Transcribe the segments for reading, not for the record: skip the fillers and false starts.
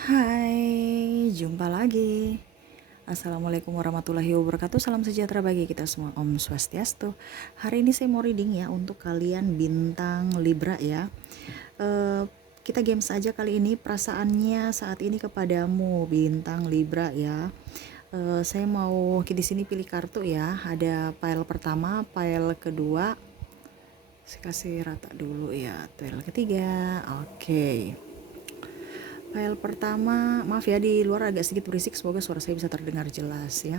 Hai, jumpa lagi. Assalamualaikum warahmatullahi wabarakatuh. Salam sejahtera bagi kita semua. Om Swastiastu. Hari ini saya mau reading ya untuk kalian bintang Libra ya. Eh, kita games aja kali ini. Perasaannya saat ini kepadamu bintang Libra ya. Saya mau di sini pilih kartu ya. Ada pile pertama, pile kedua. Saya kasih rata dulu ya. Pile ketiga. Oke. File pertama, maaf ya di luar agak sedikit berisik, semoga suara saya bisa terdengar jelas ya.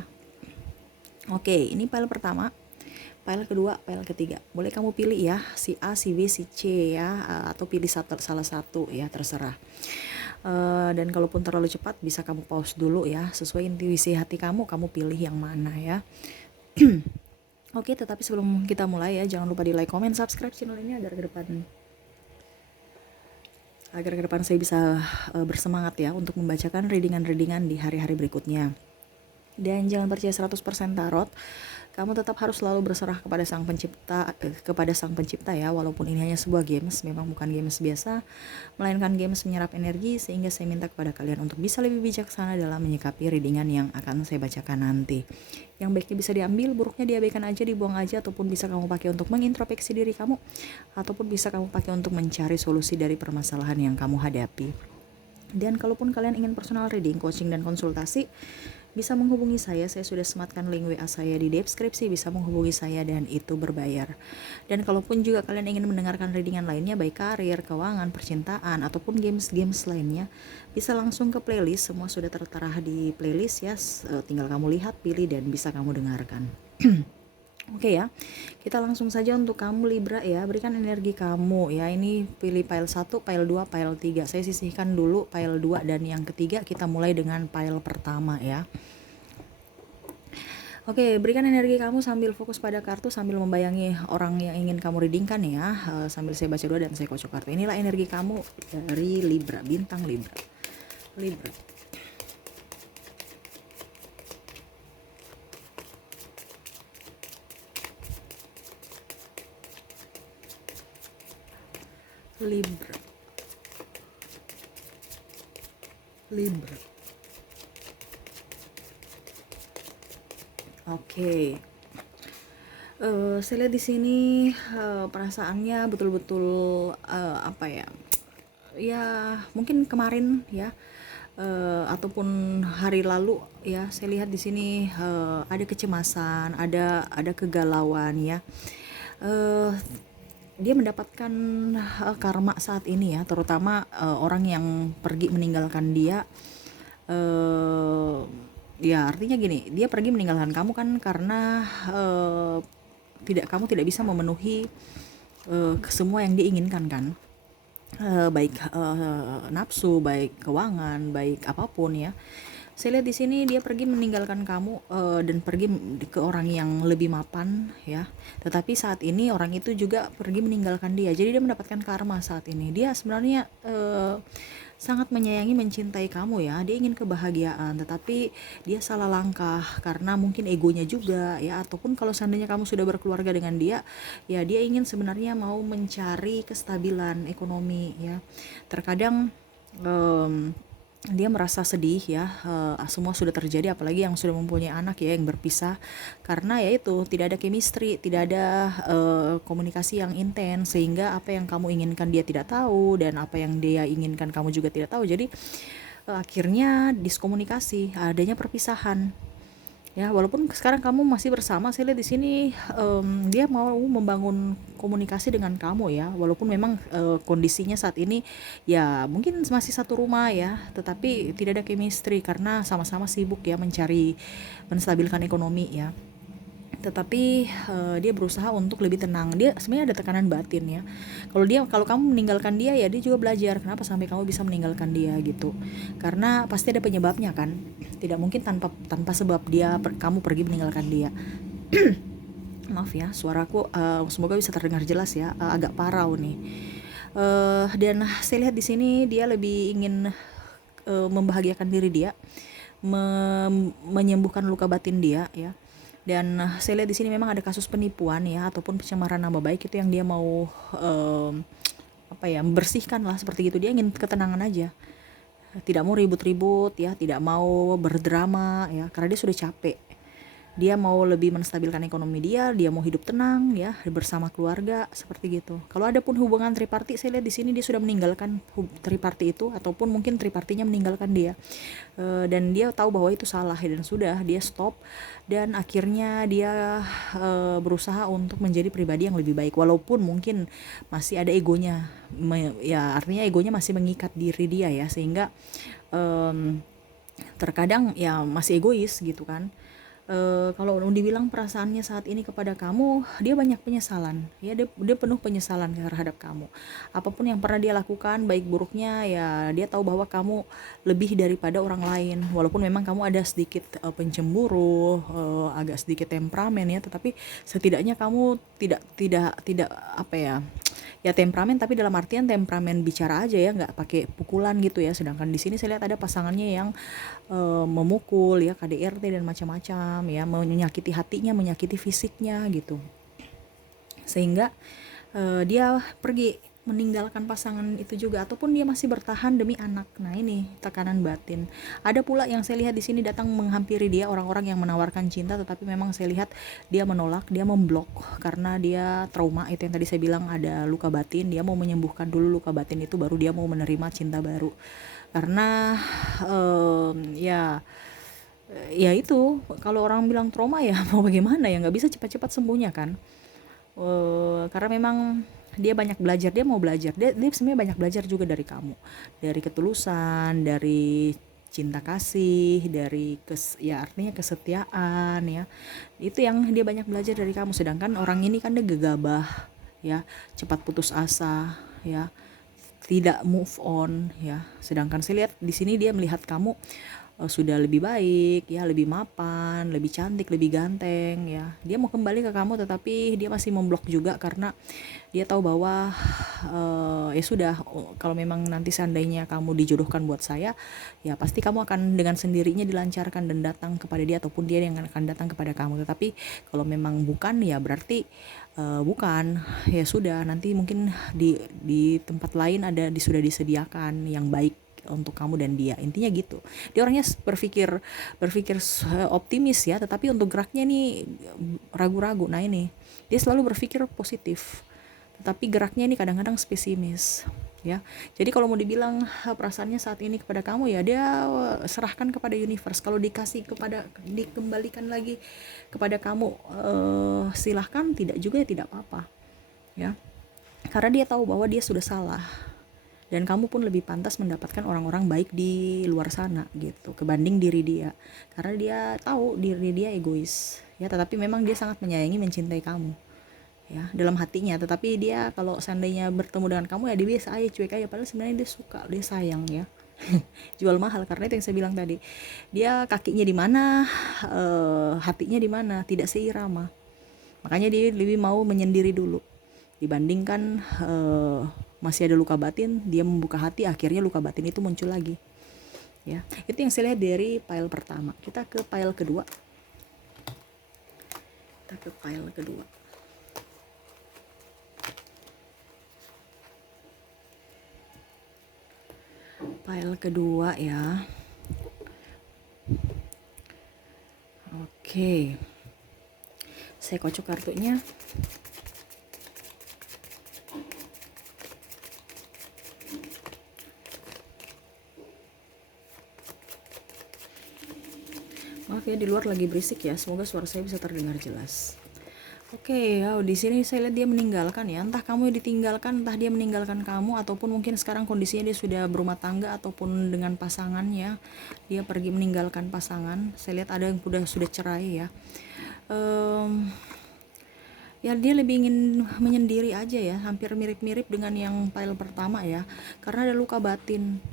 Oke, ini file pertama, file kedua, file ketiga. Boleh kamu pilih ya, si A, si B, si C ya, atau pilih salah satu ya, terserah. Dan kalaupun terlalu cepat bisa kamu pause dulu ya, sesuai intuisi hati kamu pilih yang mana ya. Oke, tetapi sebelum kita mulai ya, jangan lupa di like, comment, subscribe channel ini agar ke depan saya bisa bersemangat ya untuk membacakan readingan-readingan di hari-hari berikutnya. Dan jangan percaya 100% tarot. Kamu tetap harus selalu berserah kepada sang pencipta ya, walaupun ini hanya sebuah games, memang bukan games biasa, melainkan games menyerap energi, sehingga saya minta kepada kalian untuk bisa lebih bijaksana dalam menyikapi readingan yang akan saya bacakan nanti. Yang baiknya bisa diambil, buruknya diabaikan aja, dibuang aja, ataupun bisa kamu pakai untuk mengintrospeksi diri kamu, ataupun bisa kamu pakai untuk mencari solusi dari permasalahan yang kamu hadapi. Dan kalaupun kalian ingin personal reading, coaching, dan konsultasi, bisa menghubungi saya sudah sematkan link WA saya di deskripsi, bisa menghubungi saya dan itu berbayar. Dan kalaupun juga kalian ingin mendengarkan readingan lainnya, baik karir, keuangan, percintaan, ataupun games-games lainnya, bisa langsung ke playlist, semua sudah tertera di playlist ya, tinggal kamu lihat, pilih, dan bisa kamu dengarkan. Oke ya, kita langsung saja untuk kamu Libra ya, berikan energi kamu ya. Ini pilih pile 1, pile 2, pile 3. Saya sisihkan dulu pile 2 dan yang ketiga, kita mulai dengan pile pertama ya. Oke, berikan energi kamu sambil fokus pada kartu, sambil membayangi orang yang ingin kamu readingkan ya. Sambil saya baca dulu dan saya kocok kartu. Inilah energi kamu dari Libra, bintang Libra. Libra. Libra. Libra. Oke. Saya lihat di sini perasaannya betul-betul apa ya? Ya, mungkin kemarin ya, ataupun hari lalu ya. Saya lihat di sini ada kecemasan, ada kegalauan ya. Uh, dia mendapatkan karma saat ini ya, terutama orang yang pergi meninggalkan dia. Ya artinya gini, dia pergi meninggalkan kamu kan karena kamu tidak bisa memenuhi semua yang diinginkan kan, baik nafsu, baik keuangan, baik apapun ya. Saya lihat di sini dia pergi meninggalkan kamu dan pergi ke orang yang lebih mapan ya. Tetapi saat ini orang itu juga pergi meninggalkan dia. Jadi dia mendapatkan karma saat ini. Dia sebenarnya sangat menyayangi, mencintai kamu ya. Dia ingin kebahagiaan, tetapi dia salah langkah karena mungkin egonya juga ya, ataupun kalau seandainya kamu sudah berkeluarga dengan dia, ya dia ingin sebenarnya mau mencari kestabilan ekonomi ya. Terkadang dia merasa sedih ya, semua sudah terjadi, apalagi yang sudah mempunyai anak ya, yang berpisah karena ya itu tidak ada chemistry, tidak ada komunikasi yang intens, sehingga apa yang kamu inginkan dia tidak tahu dan apa yang dia inginkan kamu juga tidak tahu. Jadi akhirnya diskomunikasi, adanya perpisahan ya. Walaupun sekarang kamu masih bersama, saya lihat di sini dia mau membangun komunikasi dengan kamu ya, walaupun memang kondisinya saat ini ya mungkin masih satu rumah ya, tetapi tidak ada chemistry karena sama-sama sibuk ya mencari menstabilkan ekonomi ya. Tetapi dia berusaha untuk lebih tenang. Dia sebenarnya ada tekanan batin ya. Kalau kamu meninggalkan dia ya, dia juga belajar kenapa sampai kamu bisa meninggalkan dia gitu. Karena pasti ada penyebabnya kan. Tidak mungkin tanpa sebab kamu pergi meninggalkan dia. Maaf ya, suaraku semoga bisa terdengar jelas ya. Agak parau nih. Dan saya lihat di sini dia lebih ingin membahagiakan diri dia, menyembuhkan luka batin dia ya. Dan saya lihat di sini memang ada kasus penipuan ya, ataupun pencemaran nama baik, itu yang dia mau membersihkan lah seperti itu. Dia ingin ketenangan aja. tidak mau ribut-ribut ya, tidak mau berdrama ya, karena dia sudah capek. Dia mau lebih menstabilkan ekonomi dia mau hidup tenang ya bersama keluarga seperti gitu. Kalau ada pun hubungan triparti, saya lihat di sini dia sudah meninggalkan triparti itu, ataupun mungkin tripartinya meninggalkan dia. Dan dia tahu bahwa itu salah dan sudah dia stop, dan akhirnya dia berusaha untuk menjadi pribadi yang lebih baik, walaupun mungkin masih ada egonya, ya artinya egonya masih mengikat diri dia ya, sehingga terkadang ya masih egois gitu kan. Kalau dibilang perasaannya saat ini kepada kamu, dia banyak penyesalan ya, dia penuh penyesalan terhadap kamu. Apapun yang pernah dia lakukan, baik buruknya ya, dia tahu bahwa kamu lebih daripada orang lain, walaupun memang kamu ada sedikit pencemburu, agak sedikit temperamen ya, tetapi setidaknya kamu tidak apa ya, ya temperamen, tapi dalam artian temperamen bicara aja ya, nggak pakai pukulan gitu ya. Sedangkan di sini saya lihat ada pasangannya yang memukul ya, KDRT dan macam-macam ya, menyakiti hatinya, menyakiti fisiknya gitu, sehingga dia pergi meninggalkan pasangan itu juga, ataupun dia masih bertahan demi anak. Nah ini tekanan batin. Ada pula yang saya lihat di sini datang menghampiri dia, orang-orang yang menawarkan cinta, tetapi memang saya lihat dia menolak, dia memblok karena dia trauma. Itu yang tadi saya bilang, ada luka batin. Dia mau menyembuhkan dulu luka batin itu, baru dia mau menerima cinta baru. Karena ya itu, kalau orang bilang trauma ya mau bagaimana ya, nggak bisa cepat-cepat sembuhnya kan. Karena memang dia banyak belajar, dia mau belajar, dia sebenarnya banyak belajar juga dari kamu, dari ketulusan, dari cinta kasih, dari ya artinya kesetiaan ya, itu yang dia banyak belajar dari kamu. Sedangkan orang ini kan dia gegabah ya, cepat putus asa ya, tidak move on ya. Sedangkan saya lihat di sini dia melihat kamu sudah lebih baik ya, lebih mapan, lebih cantik, lebih ganteng ya. Dia mau kembali ke kamu, tetapi dia masih memblok juga karena dia tahu bahwa ya sudah, kalau memang nanti seandainya kamu dijodohkan buat saya, ya pasti kamu akan dengan sendirinya dilancarkan dan datang kepada dia, ataupun dia yang akan datang kepada kamu. Tetapi kalau memang bukan, ya berarti bukan, ya sudah, nanti mungkin di tempat lain sudah disediakan yang baik untuk kamu dan dia. Intinya gitu. Dia orangnya berpikir optimis ya, tetapi untuk geraknya nih ragu-ragu. Nah ini, dia selalu berpikir positif, tetapi geraknya ini kadang-kadang pesimis ya. Jadi kalau mau dibilang perasaannya saat ini kepada kamu, ya dia serahkan kepada universe. Kalau dikembalikan lagi kepada kamu, silahkan, tidak juga ya tidak apa-apa ya, karena dia tahu bahwa dia sudah salah, dan kamu pun lebih pantas mendapatkan orang-orang baik di luar sana gitu, kebanding diri dia, karena dia tahu diri dia egois ya, tetapi memang dia sangat menyayangi, mencintai kamu ya dalam hatinya. Tetapi dia kalau seandainya bertemu dengan kamu, ya dia biasa aja, cuek aja, padahal sebenarnya dia suka, dia sayang ya. Jual mahal, karena itu yang saya bilang tadi, dia kakinya di mana, hatinya di mana, tidak seirama. Makanya dia lebih mau menyendiri dulu dibandingkan masih ada luka batin, dia membuka hati, akhirnya luka batin itu muncul lagi ya. Itu yang saya lihat dari pile pertama. Kita ke pile kedua. Pile kedua ya. Oke, saya kocok kartunya. Maaf ya, di luar lagi berisik ya. Semoga suara saya bisa terdengar jelas. Oke, di sini saya lihat dia meninggalkan ya. Entah kamu ditinggalkan, entah dia meninggalkan kamu, ataupun mungkin sekarang kondisinya dia sudah berumah tangga ataupun dengan pasangannya. Dia pergi meninggalkan pasangan. Saya lihat ada yang sudah cerai ya. Ya dia lebih ingin menyendiri aja ya, hampir mirip-mirip dengan yang pile pertama ya. Karena ada luka batin.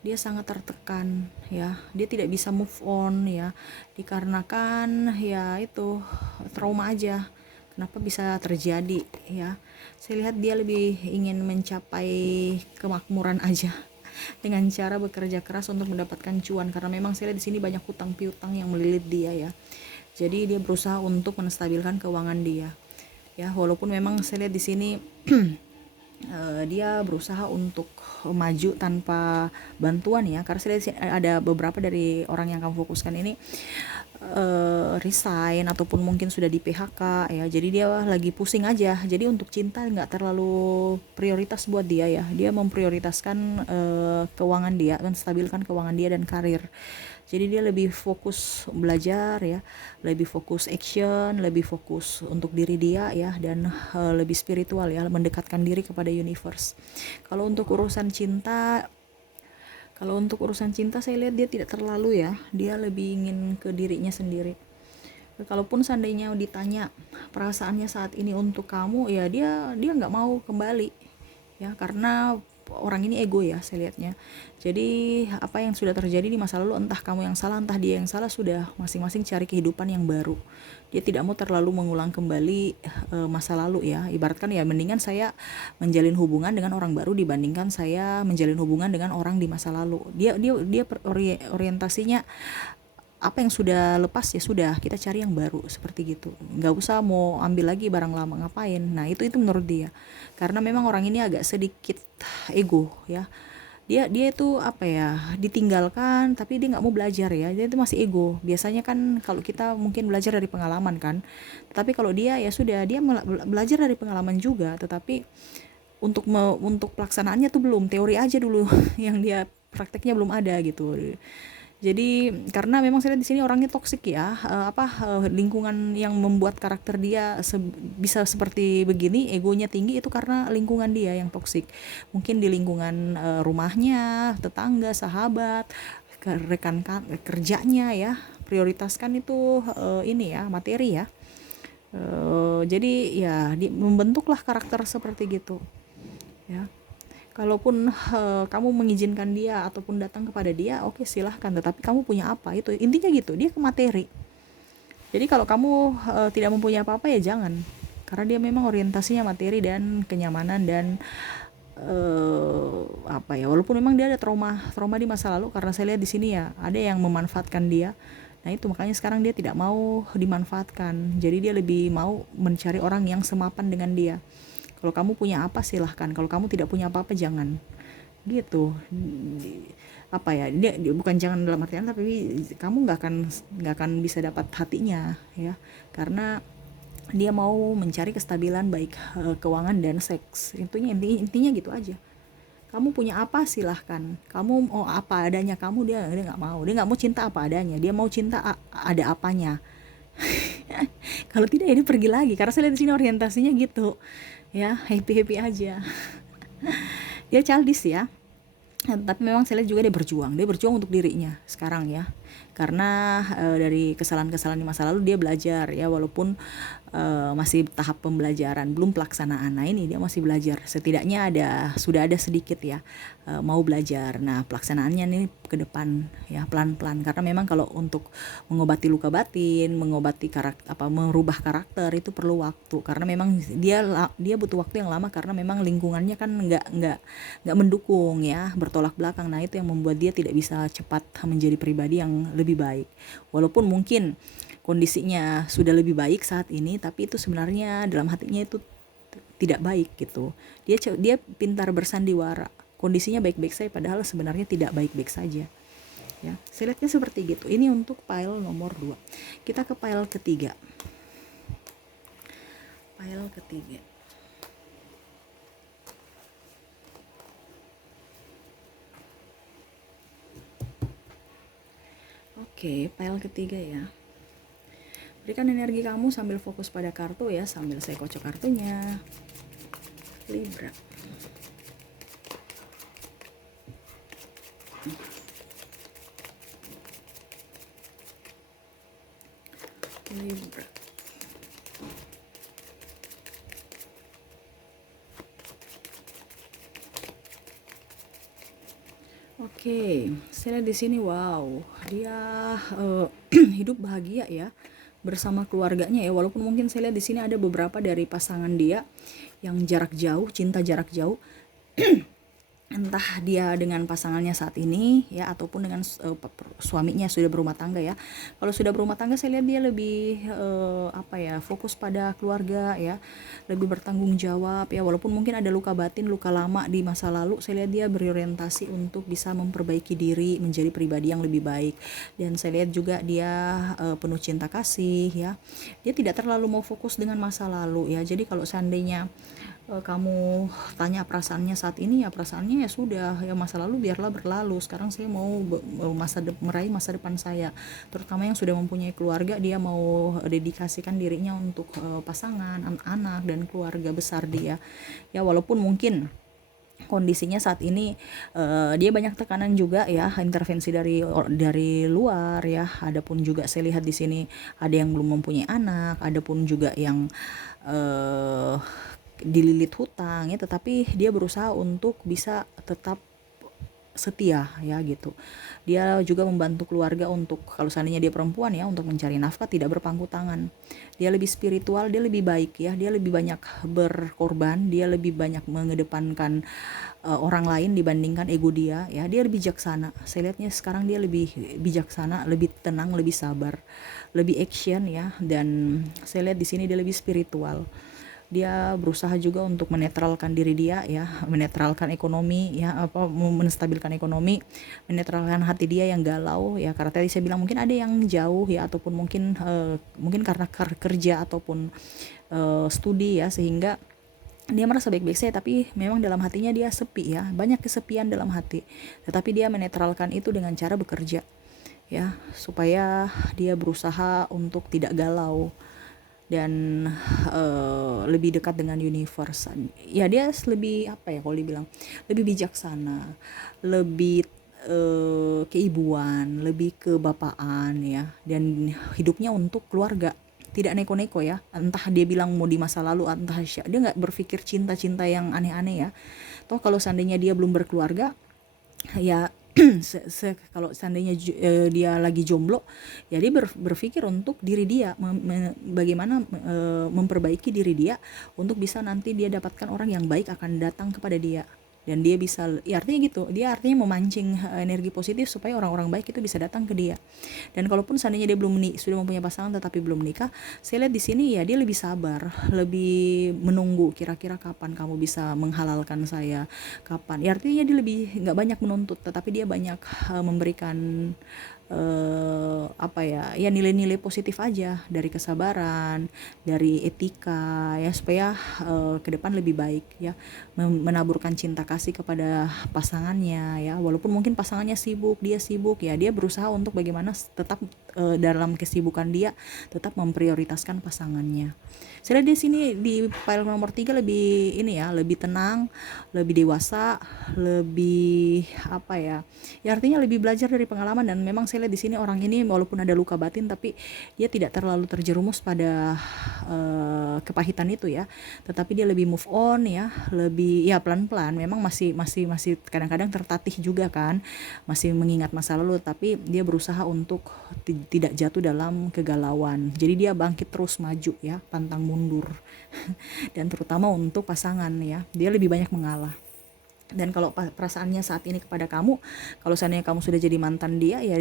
Dia sangat tertekan ya. Dia tidak bisa move on ya. Dikarenakan ya itu trauma aja. Kenapa bisa terjadi ya? Saya lihat dia lebih ingin mencapai kemakmuran aja dengan cara bekerja keras untuk mendapatkan cuan, karena memang saya lihat di sini banyak hutang piutang yang melilit dia ya. Jadi dia berusaha untuk menstabilkan keuangan dia. Ya, walaupun memang saya lihat di sini dia berusaha untuk maju tanpa bantuan ya, karena saya lihat ada beberapa dari orang yang kamu fokuskan ini resign ataupun mungkin sudah di PHK ya, jadi dia lagi pusing aja. Jadi untuk cinta nggak terlalu prioritas buat dia ya, dia memprioritaskan keuangan dia, menstabilkan keuangan dia dan karir. Jadi dia lebih fokus belajar ya, lebih fokus action, lebih fokus untuk diri dia ya, dan lebih spiritual ya, mendekatkan diri kepada universe. Kalau untuk urusan cinta, kalau untuk urusan cinta saya lihat dia tidak terlalu ya, dia lebih ingin ke dirinya sendiri. Kalaupun seandainya ditanya perasaannya saat ini untuk kamu, ya dia nggak mau kembali ya, karena orang ini ego ya saya lihatnya. Jadi apa yang sudah terjadi di masa lalu, entah kamu yang salah entah dia yang salah, sudah masing-masing cari kehidupan yang baru. Dia tidak mau terlalu mengulang kembali masa lalu ya. Ibaratkan ya, mendingan saya menjalin hubungan dengan orang baru dibandingkan saya menjalin hubungan dengan orang di masa lalu. Dia orientasinya apa yang sudah lepas ya sudah, kita cari yang baru, seperti gitu. Nggak usah mau ambil lagi barang lama, ngapain. Nah itu menurut dia, karena memang orang ini agak sedikit ego ya. Dia itu apa ya, ditinggalkan tapi dia nggak mau belajar ya, dia itu masih ego. Biasanya kan kalau kita mungkin belajar dari pengalaman kan, tapi kalau dia ya sudah, dia belajar dari pengalaman juga, tetapi untuk pelaksanaannya tuh belum, teori aja dulu yang dia prakteknya belum ada gitu. Jadi karena memang saya lihat di sini orangnya toksik ya, lingkungan yang membuat karakter dia bisa seperti begini, egonya tinggi, itu karena lingkungan dia yang toksik. Mungkin di lingkungan rumahnya, tetangga, sahabat, rekan kerjanya ya, prioritaskan itu ini ya, materi ya. Jadi ya membentuklah karakter seperti gitu ya. Kalaupun kamu mengizinkan dia ataupun datang kepada dia, oke, silahkan, tetapi kamu punya apa, itu intinya gitu, dia ke materi. Jadi kalau kamu tidak mempunyai apa-apa ya jangan, karena dia memang orientasinya materi dan kenyamanan dan walaupun memang dia ada trauma di masa lalu, karena saya lihat di sini ya ada yang memanfaatkan dia. Nah itu makanya sekarang dia tidak mau dimanfaatkan, jadi dia lebih mau mencari orang yang semapan dengan dia. Kalau kamu punya apa silahkan, kalau kamu tidak punya apa-apa jangan, gitu. Dia bukan jangan dalam artian, tapi kamu nggak akan bisa dapat hatinya ya, karena dia mau mencari kestabilan baik keuangan dan seks. Intinya gitu aja. Kamu punya apa silahkan, kamu mau apa adanya kamu, dia nggak mau cinta apa adanya, dia mau cinta ada apanya. Kalau tidak ya dia pergi lagi, karena saya lihat di sini orientasinya gitu ya, happy aja. Dia childish ya. Tapi memang saya lihat juga dia berjuang untuk dirinya sekarang ya, karena dari kesalahan-kesalahan di masa lalu dia belajar ya, walaupun masih tahap pembelajaran, belum pelaksanaan. Nah ini dia masih belajar, setidaknya sudah ada sedikit ya mau belajar. Nah pelaksanaannya nih ke depan ya, pelan-pelan, karena memang kalau untuk mengobati luka batin, mengobati merubah karakter itu perlu waktu, karena memang dia butuh waktu yang lama, karena memang lingkungannya kan nggak mendukung ya, bertolak belakang. Nah itu yang membuat dia tidak bisa cepat menjadi pribadi yang lebih baik, walaupun mungkin kondisinya sudah lebih baik saat ini, tapi itu sebenarnya dalam hatinya itu tidak baik gitu. Dia pintar bersandiwara, kondisinya baik-baik saja padahal sebenarnya tidak baik-baik saja ya. Saya lihatnya seperti gitu. Ini untuk pile nomor 2. Kita ke pile ketiga. Oke, pile ketiga ya. Berikan energi kamu sambil fokus pada kartu ya, sambil saya kocok kartunya. Libra. Oke, saya lihat di sini, wow, dia hidup bahagia ya bersama keluarganya ya, walaupun mungkin saya lihat di sini ada beberapa dari pasangan dia yang jarak jauh, cinta jarak jauh. entah dia dengan pasangannya saat ini ya, ataupun dengan suaminya sudah berumah tangga ya. Kalau sudah berumah tangga, saya lihat dia lebih apa ya, fokus pada keluarga ya, lebih bertanggung jawab ya, walaupun mungkin ada luka batin, luka lama di masa lalu. Saya lihat dia berorientasi untuk bisa memperbaiki diri menjadi pribadi yang lebih baik. Dan saya lihat juga dia penuh cinta kasih ya, dia tidak terlalu mau fokus dengan masa lalu ya. Jadi kalau seandainya kamu tanya perasaannya saat ini, ya perasaannya ya sudah ya, masa lalu biarlah berlalu, sekarang saya mau meraih masa depan saya, terutama yang sudah mempunyai keluarga. Dia mau dedikasikan dirinya untuk pasangan, anak dan keluarga besar dia ya. Walaupun mungkin kondisinya saat ini dia banyak tekanan juga ya, intervensi dari luar ya. Adapun juga saya lihat di sini ada yang belum mempunyai anak, adapun juga yang eh, dililit hutang ya, tetapi dia berusaha untuk bisa tetap setia ya gitu. Dia juga membantu keluarga untuk, kalau seandainya dia perempuan ya, untuk mencari nafkah, tidak berpangku tangan. Dia lebih spiritual, dia lebih baik ya, dia lebih banyak berkorban, dia lebih banyak mengedepankan orang lain dibandingkan ego dia ya. Dia lebih bijaksana. Saya lihatnya sekarang dia lebih bijaksana, lebih tenang, lebih sabar, lebih action ya. Dan saya lihat di sini dia lebih spiritual. Dia berusaha juga untuk menetralkan diri dia ya, menetralkan ekonomi ya, menstabilkan ekonomi, menetralkan hati dia yang galau ya. Karena tadi saya bilang mungkin ada yang jauh ya, ataupun mungkin karena kerja ataupun studi ya, sehingga dia merasa baik-baik saja, tapi memang dalam hatinya dia sepi ya, banyak kesepian dalam hati. Tetapi dia menetralkan itu dengan cara bekerja ya, supaya dia berusaha untuk tidak galau dan lebih dekat dengan universe ya. Dia lebih apa ya, kalau dibilang lebih bijaksana, lebih keibuan, lebih kebapaan ya, dan hidupnya untuk keluarga, tidak neko-neko ya. Entah dia bilang mau di masa lalu, entah dia nggak berpikir cinta-cinta yang aneh-aneh ya. Toh kalau seandainya dia belum berkeluarga ya, kalau seandainya dia lagi jomblo ya, dia berpikir untuk diri dia, bagaimana memperbaiki diri dia untuk bisa nanti dia dapatkan orang yang baik akan datang kepada dia, dan dia bisa ya, artinya gitu, dia artinya memancing energi positif supaya orang-orang baik itu bisa datang ke dia. Dan kalaupun seandainya dia sudah mempunyai pasangan tetapi belum menikah, saya lihat di sini ya, dia lebih sabar, lebih menunggu kira-kira kapan kamu bisa menghalalkan saya, kapan ya. Artinya dia lebih nggak banyak menuntut, tetapi dia banyak memberikan apa ya, ya nilai-nilai positif aja, dari kesabaran, dari etika ya, supaya ke depan lebih baik ya, menaburkan cinta kasih kepada pasangannya ya. Walaupun mungkin pasangannya sibuk, dia sibuk ya, dia berusaha untuk bagaimana tetap dalam kesibukan dia tetap memprioritaskan pasangannya. Saya lihat di sini di file nomor 3 lebih ini ya, lebih tenang, lebih dewasa, lebih apa ya, ya artinya lebih belajar dari pengalaman. Dan memang saya lihat di sini orang ini walaupun ada luka batin, tapi dia tidak terlalu terjerumus pada kepahitan itu ya, tetapi dia lebih move on ya, lebih ya pelan-pelan. Memang masih kadang-kadang tertatih juga kan, masih mengingat masa lalu, tapi dia berusaha untuk tidak jatuh dalam kegalauan. Jadi dia bangkit terus maju ya, pantang mundur. Dan terutama untuk pasangan ya, dia lebih banyak mengalah. Dan kalau perasaannya saat ini kepada kamu, kalau seandainya kamu sudah jadi mantan dia ya,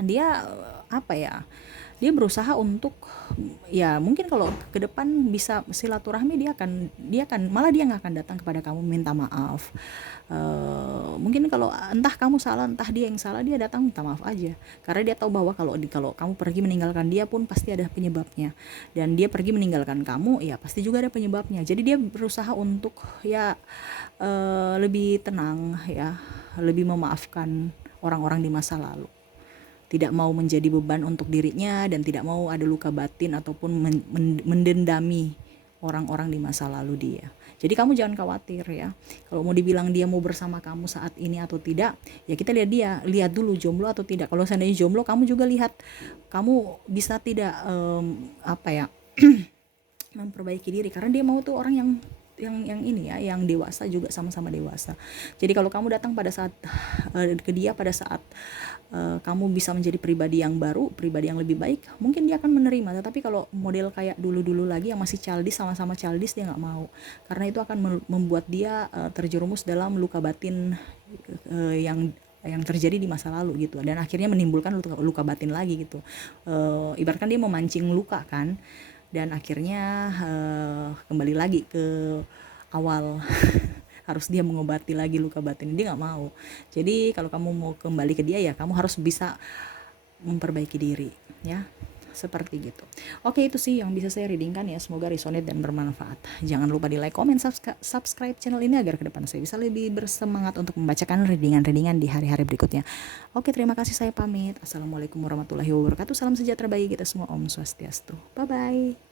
dia apa ya, dia berusaha untuk ya, mungkin kalau ke depan bisa silaturahmi, dia akan malah dia nggak akan datang kepada kamu minta maaf. Mungkin kalau entah kamu salah, entah dia yang salah, dia datang minta maaf aja, karena dia tahu bahwa kalau kamu pergi meninggalkan dia pun pasti ada penyebabnya, dan dia pergi meninggalkan kamu ya pasti juga ada penyebabnya. Jadi dia berusaha untuk ya lebih tenang ya, lebih memaafkan orang-orang di masa lalu, tidak mau menjadi beban untuk dirinya, dan tidak mau ada luka batin ataupun mendendami orang-orang di masa lalu dia. Jadi kamu jangan khawatir ya. Kalau mau dibilang dia mau bersama kamu saat ini atau tidak, ya kita lihat dulu jomblo atau tidak. Kalau seandainya jomblo, kamu juga lihat, kamu bisa tidak apa ya memperbaiki diri, karena dia mau tuh orang yang yang ini ya, yang dewasa juga sama-sama dewasa. Jadi kalau kamu datang pada saat ke dia pada saat kamu bisa menjadi pribadi yang baru, pribadi yang lebih baik, mungkin dia akan menerima. Tetapi kalau model kayak dulu-dulu lagi yang masih childish, sama-sama childish, dia nggak mau, karena itu akan membuat dia terjerumus dalam luka batin yang terjadi di masa lalu gitu, dan akhirnya menimbulkan luka batin lagi gitu. Ibaratkan dia memancing luka kan, dan akhirnya kembali lagi ke awal. Harus dia mengobati lagi luka batin, dia nggak mau. Jadi kalau kamu mau kembali ke dia, ya kamu harus bisa memperbaiki diri ya, seperti gitu. Oke, itu sih yang bisa saya readingkan ya, semoga resonate dan bermanfaat. Jangan lupa di like, comment, subscribe channel ini agar ke depan saya bisa lebih bersemangat untuk membacakan readingan-readingan di hari-hari berikutnya. Oke, terima kasih, saya pamit. Assalamualaikum warahmatullahi wabarakatuh. Salam sejahtera bagi kita semua. Om Swastiastu. Bye bye.